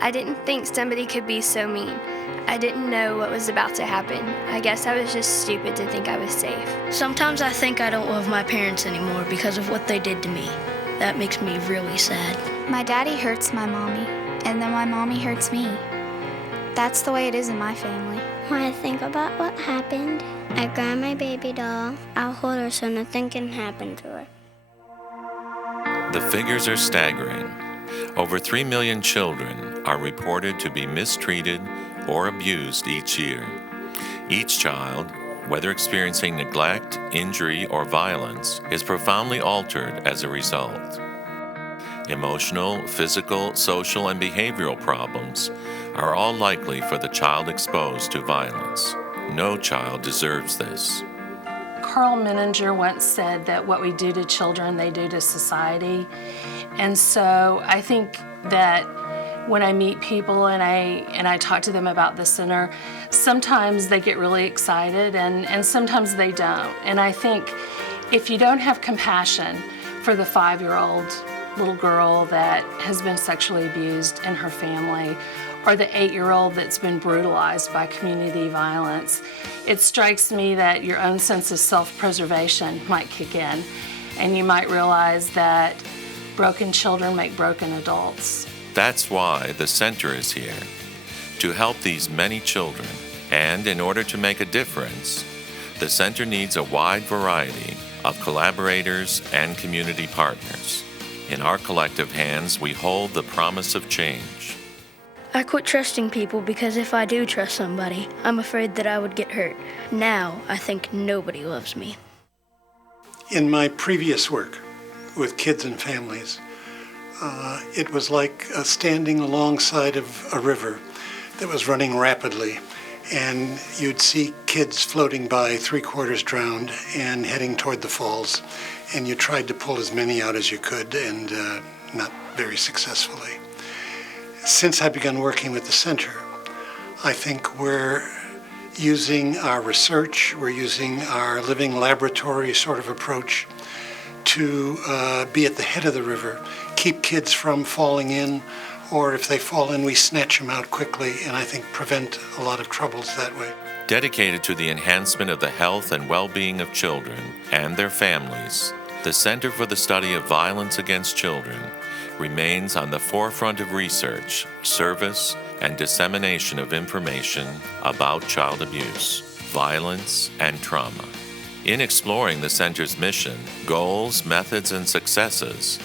I didn't think somebody could be so mean. I didn't know what was about to happen. I guess I was just stupid to think I was safe. Sometimes I think I don't love my parents anymore because of what they did to me. That makes me really sad. My daddy hurts my mommy, and then my mommy hurts me. That's the way it is in my family. When I think about what happened, I grab my baby doll, I'll hold her so nothing can happen to her. The figures are staggering. Over 3 million children are reported to be mistreated or abused each year. Each child, whether experiencing neglect, injury, or violence, is profoundly altered as a result. Emotional, physical, social, and behavioral problems are all likely for the child exposed to violence. No child deserves this. Carl Menninger once said that what we do to children, they do to society. And so I think that when I meet people and I talk to them about the center, sometimes they get really excited and sometimes they don't. And I think if you don't have compassion for the 5-year-old little girl that has been sexually abused in her family, or the 8-year-old that's been brutalized by community violence, it strikes me that your own sense of self-preservation might kick in, and you might realize that broken children make broken adults. That's why the center is here, to help these many children. And in order to make a difference, the center needs a wide variety of collaborators and community partners. In our collective hands, we hold the promise of change. I quit trusting people because if I do trust somebody, I'm afraid that I would get hurt. Now, I think nobody loves me. In my previous work with kids and families, it was like standing alongside of a river that was running rapidly, and you'd see kids floating by 3/4 drowned and heading toward the falls, and you tried to pull as many out as you could, and not very successfully. Since I began working with the center, I think we're using our research, we're using our living laboratory sort of approach to be at the head of the river, keep kids from falling in, or if they fall in, we snatch them out quickly, and I think prevent a lot of troubles that way. Dedicated to the enhancement of the health and well-being of children and their families, the Center for the Study of Violence Against Children remains on the forefront of research, service, and dissemination of information about child abuse, violence, and trauma. In exploring the center's mission, goals, methods, and successes,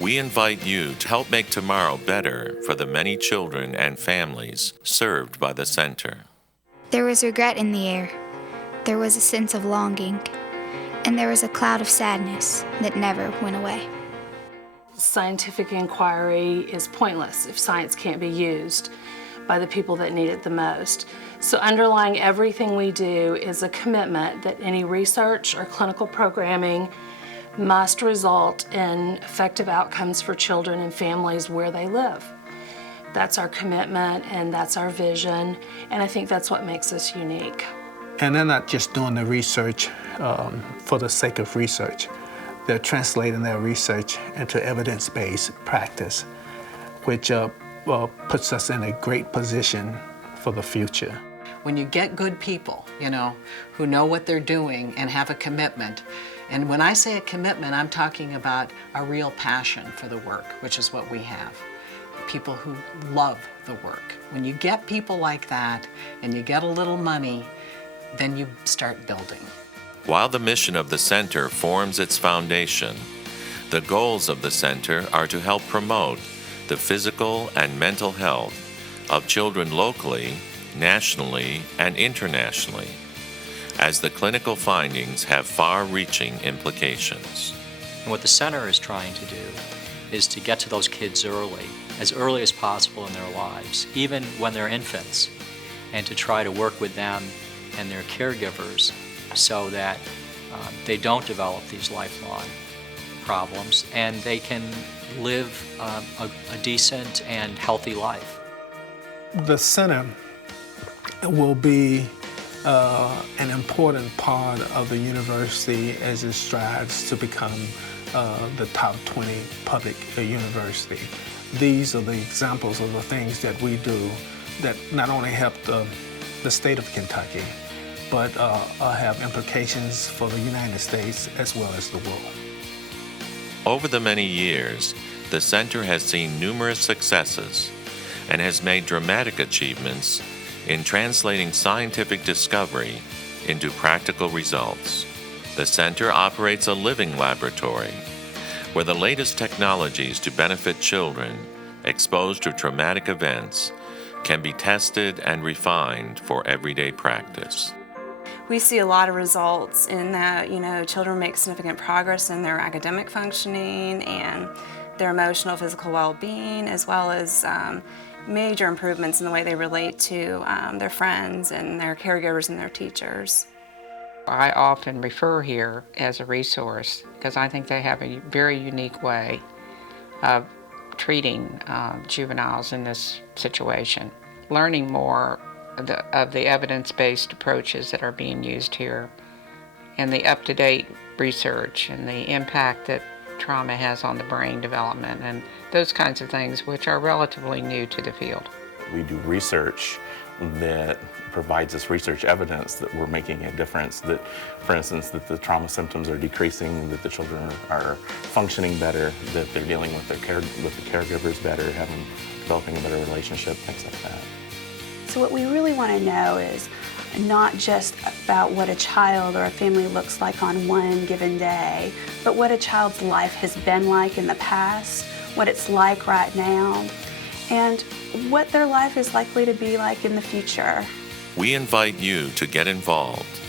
we invite you to help make tomorrow better for the many children and families served by the center. There was regret in the air. There was a sense of longing. And there was a cloud of sadness that never went away. Scientific inquiry is pointless if science can't be used by the people that need it the most. So underlying everything we do is a commitment that any research or clinical programming must result in effective outcomes for children and families where they live. That's our commitment and that's our vision, and I think that's what makes us unique. And they're not just doing the research for the sake of research. They're translating their research into evidence-based practice, which puts us in a great position for the future. When you get good people, who know what they're doing and have a commitment, and when I say a commitment, I'm talking about a real passion for the work, which is what we have. People who love the work. When you get people like that and you get a little money, then you start building. While the mission of the center forms its foundation, the goals of the center are to help promote the physical and mental health of children locally, nationally, and internationally, as the clinical findings have far-reaching implications. And what the center is trying to do is to get to those kids as early as possible in their lives, even when they're infants, and to try to work with them and their caregivers so that they don't develop these lifelong problems and they can live a decent and healthy life. The center will be an important part of the university as it strives to become the top 20 public university. These are the examples of the things that we do that not only help the state of Kentucky, but have implications for the United States as well as the world. Over the many years, the Center has seen numerous successes and has made dramatic achievements in translating scientific discovery into practical results. The Center operates a living laboratory where the latest technologies to benefit children exposed to traumatic events can be tested and refined for everyday practice. We see a lot of results in that, children make significant progress in their academic functioning and their emotional, physical well-being, as well as major improvements in the way they relate to their friends and their caregivers and their teachers. I often refer here as a resource because I think they have a very unique way of treating juveniles in this situation. Learning more of the evidence-based approaches that are being used here and the up-to-date research and the impact that trauma has on the brain development and those kinds of things which are relatively new to the field. We do research that provides us research evidence that we're making a difference, that, for instance, that the trauma symptoms are decreasing, that the children are functioning better, that they're dealing with the caregivers better, developing a better relationship, things like that. So what we really want to know is not just about what a child or a family looks like on one given day, but what a child's life has been like in the past, what it's like right now, and what their life is likely to be like in the future. We invite you to get involved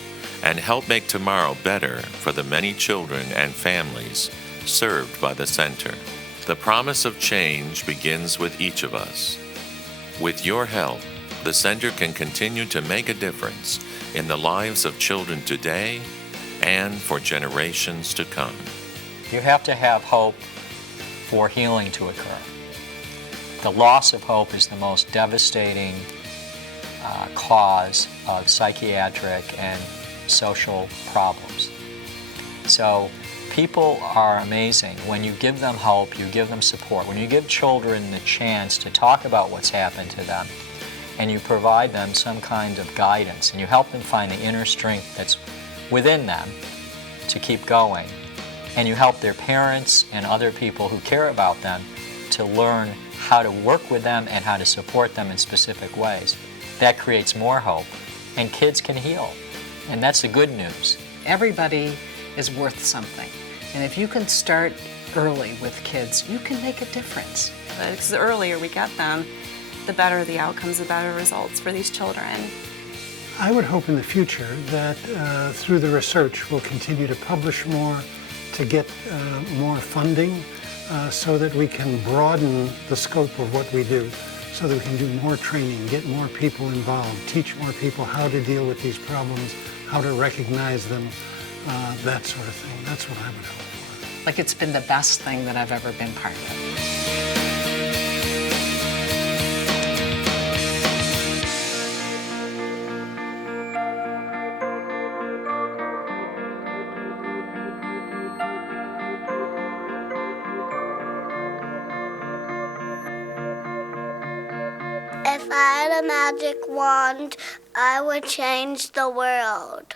and help make tomorrow better for the many children and families served by the Center. The promise of change begins with each of us. With your help, the Center can continue to make a difference in the lives of children today and for generations to come. You have to have hope for healing to occur. The loss of hope is the most devastating cause of psychiatric and social problems. So people are amazing. When you give them hope, you give them support. When you give children the chance to talk about what's happened to them, and you provide them some kind of guidance, and you help them find the inner strength that's within them to keep going, and you help their parents and other people who care about them to learn how to work with them and how to support them in specific ways. That creates more hope, and kids can heal, and that's the good news. Everybody is worth something, and if you can start early with kids, you can make a difference. Because the earlier we get them, the better the outcomes, the better results for these children. I would hope in the future that through the research we'll continue to publish more, to get more funding, so that we can broaden the scope of what we do, so that we can do more training, get more people involved, teach more people how to deal with these problems, how to recognize them, that sort of thing. That's what I would hope for. Like it's been the best thing that I've ever been part of. If I had a magic wand, I would change the world.